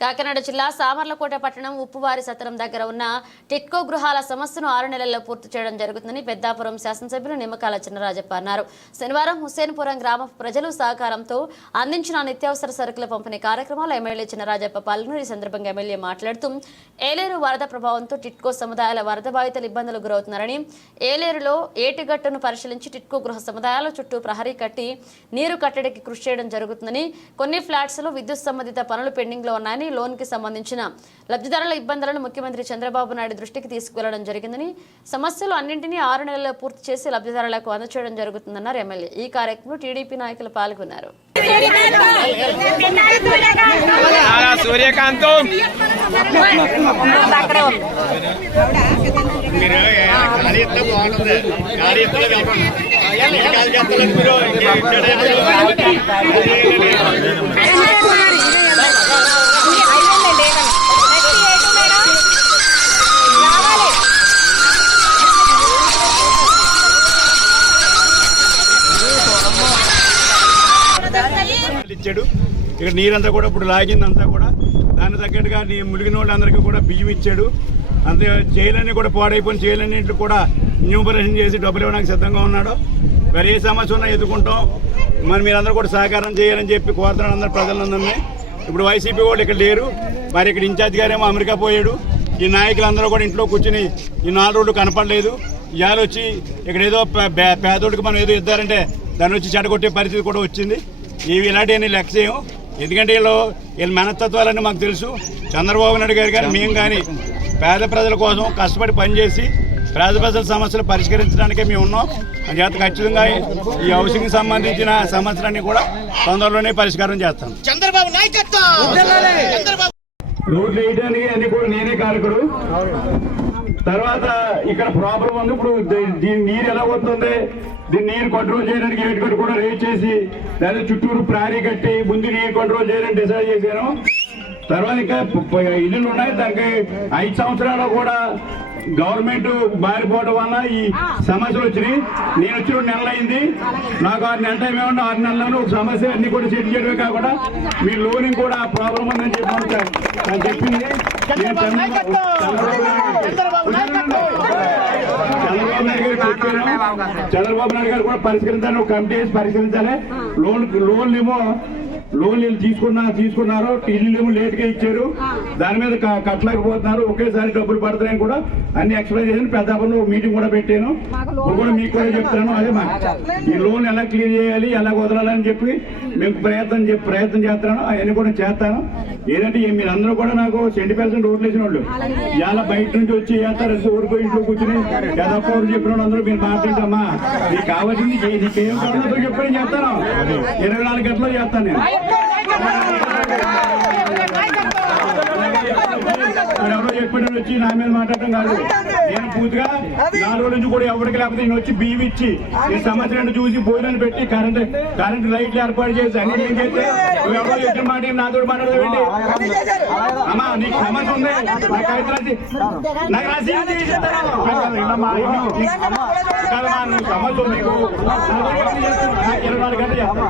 కాకినాడ జిల్లా సామర్లకోట పట్టణం ఉప్పువారి సత్రం దగ్గర ఉన్న టిట్కో గృహాల సమస్యను ఆరు నెలల్లో పూర్తి చేయడం జరుగుతుందని పెద్దాపురం శాసనసభ్యులు నిమ్మకాల చిన్నరాజప్ప అన్నారు. శనివారం హుస్సేన్పురం గ్రామ ప్రజలు సహకారంతో అందించిన నిత్యావసర సరుకుల పంపిణీ కార్యక్రమాలు ఎమ్మెల్యే చిన్నరాజప్ప పాల్గొని ఈ సందర్భంగా ఎమ్మెల్యే మాట్లాడుతూ ఏలేరు వరద ప్రభావంతో టిట్కో సముదాయాల వరద బాధితులు ఇబ్బందులు గురవుతున్నారని ఏలేరులో ఏటిగట్టును పరిశీలించి టిట్కో గృహ సముదాయాల చుట్టూ ప్రహరీ కట్టి నీరు కట్టడికి కృషి చేయడం జరుగుతుందని కొన్ని ఫ్లాట్స్లో విద్యుత్ సంబంధిత పనులు పెండింగ్లో ఉన్నాయని లోన్కి సంబంధించిన లబ్ధిదారుల ఇబ్బందులను ముఖ్యమంత్రి చంద్రబాబు నాయుడు దృష్టికి తీసుకువెళ్ళడం జరిగిందని సమస్యలు అన్నింటినీ ఆరు నెలల్లో పూర్తి చేసి లబ్ధిదారులకు అందచేయడం జరుగుతుందన్నారు ఎమ్మెల్యే. ఈ కార్యక్రమంలో టీడీపీ నాయకులు పాల్గొన్నారు. నారా సూర్యకాంతం. మీరు మీరు ఇచ్చాడు. ఇక్కడ నీరంతా కూడా ఇప్పుడు లాగిందంతా కూడా. దాని తగ్గట్టుగా నీ ములిగిన వాళ్ళందరికీ కూడా బియ్యం ఇచ్చాడు. అంతే జైలన్నీ కూడా పాడైపోయిన చేయలన్నింటిలో కూడా న్యూమరేషన్ చేసి డబ్బులు ఇవ్వడానికి సిద్ధంగా ఉన్నాడు. మరి ఏ సమస్య ఉన్నా ఎదుర్కొంటాం. మరి మీరందరూ కూడా సహకారం చేయాలని చెప్పి కోరుతున్నాడు అందరు ప్రజలందరినీ. ఇప్పుడు వైసీపీ వాళ్ళు ఇక్కడ లేరు. మరి ఇక్కడ ఇన్ఛార్జ్ గారేమో అమెరికా పోయాడు. ఈ నాయకులందరూ కూడా ఇంట్లో కూర్చుని ఈ నాలుగు రోజులు కనపడలేదు. ఇవాళ వచ్చి ఇక్కడ ఏదో పేదోడికి మనం ఏదో ఇద్దారంటే దాన్ని వచ్చి చెడగొట్టే పరిస్థితి కూడా వచ్చింది. ఇవి ఇలాంటివన్నీ లెక్క చేయం ఎందుకంటే వీళ్ళు వీళ్ళ మనస్తత్వాలన్నీ మాకు తెలుసు. చంద్రబాబు నాయుడు గారు కానీ మేము కానీ పేద ప్రజల కోసం కష్టపడి పనిచేసి పేద ప్రజల సమస్యలు పరిష్కరించడానికే మేము ఉన్నాం. చేత ఖచ్చితంగా ఈ హౌసింగ్ సంబంధించిన సమస్యలన్నీ కూడా తొందరలోనే పరిష్కారం చేస్తాం. చంద్రబాబు నాయకత్వం! చంద్రబాబు రోడ్లు వేయడానికి అన్ని కూడా నేనే కారకుడు తర్వాత ఇక్కడ ప్రాబ్లం ఉంది. ఇప్పుడు దీ- దీని నీరు ఎలా వస్తుంది? దీన్ని నీరు కంట్రోల్ చేయడానికి ఏటుకట్టు కూడా రేట్ చేసి దాని చుట్టూరు ప్రారీ కట్టి ముందు నీరు కంట్రోల్ చేయాలని డిసైడ్ చేశాను. తర్వాత ఇంకా ఇల్లులు ఉన్నాయి. దానికి ఐదు సంవత్సరాలు కూడా గవర్నమెంట్ మారిపోవడం వల్ల ఈ సమస్యలు వచ్చినాయి. నేను వచ్చి రెండు నెలలు అయింది. నాకు ఆరు నెలల టైం ఏమన్నా ఆరు నెలలను ఒక సమస్య అన్ని కూడా సెట్ చేయడమే కాకుండా మీ లోనింగ్ కూడా ప్రాబ్లం ఉందని చెప్పి నేను చెప్పింది. నేను చంద్రబాబు నాయుడు గారు. చెప్పాను చంద్రబాబు నాయుడు గారు కూడా పరిష్కరించాలి. ఒక కమిటీ వేసి పరిష్కరించాలి. లోన్ లోన్లు ఏమో లోన్లు తీసుకున్నా తీసుకున్నారు ఇల్లు ఏమో లేట్గా ఇచ్చారు దాని మీద కట్టలేకపోతున్నారు. ఒకేసారి డబ్బులు పడతాయని కూడా అన్ని ఎక్స్ప్లెయిన్ చేసి పెద్దాపురంలో మీటింగ్ కూడా పెట్టాను. ఇప్పుడు కూడా మీకు కూడా చెప్తాను అదే మా ఈ లోన్ ఎలా క్లియర్ చేయాలి ఎలా వదలాలని చెప్పి మేము ప్రయత్నం ప్రయత్నం చేస్తాను అవన్నీ కూడా చేస్తాను. ఏంటంటే ఈ మీరందరూ కూడా నాకు సెంటీ పర్సెంట్ ఓట్లు వేసిన వాళ్ళు ఇలా బయట నుంచి వచ్చి చేస్తారు. ఊరిపోయి ఇంట్లో కూర్చుని ఎదప్పవరు చెప్పిన వాళ్ళు అందరూ మీరు మాట్లాడమ్మా. నీకు కావాల్సింది చేయి. నీకేం కావాలో చెప్పని చేస్తాను ఇరవై నాలుగు గంటలు చేస్తాను నేను. మరి చెప్పాడు వచ్చి నా మీద మాట్లాడటం కాదు. నేను పూర్తిగా నాలుగు రోజుల నుంచి కూడా ఎవరికి లేకపోతే నేను వచ్చి బియ్యం ఇచ్చి ఈ సంవత్సరం చూసి భోజనాలు పెట్టి కరెంట్ కరెంట్ లైట్లు ఏర్పాటు చేసి అన్ని నేను చేస్తే నువ్వు ఎవరో చెప్పిన మాట నాతో మాట్లాడేది అమ్మా నీకు సమస్య ఉంది. నాకు అయితే రాసి నాకు రాసి సమస్య ఉంది నీకు. ఇరవై నాలుగు గంటలు చేస్తాను.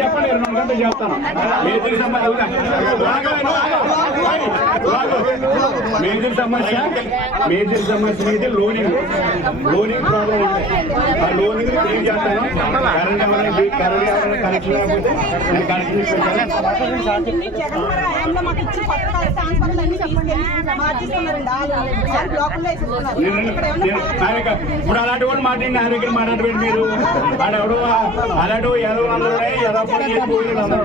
చెప్పండి ఇరవై నాలుగు గంటలు చేస్తాను. మేజర్ సమస్య మేజర్ సమస్య అయితే లోనింగ్ లోనింగ్ ప్రాబ్లం ఉంది. ఆ లోనింగ్ ఏం చేస్తాను. కరెంట్ ఎవరైనా కరెంట్ ఎవరైనా కనెక్షన్ లేకపోతే నేను కనెక్షన్ ఇప్పుడు అలాంటి వాడు మాట్లాడి నా దగ్గర మాట్లాడబెట్టి మీరు. ఆడెవడో అలాంటి ఏదో అందరూ ఏదో పని చేసి అందరూ.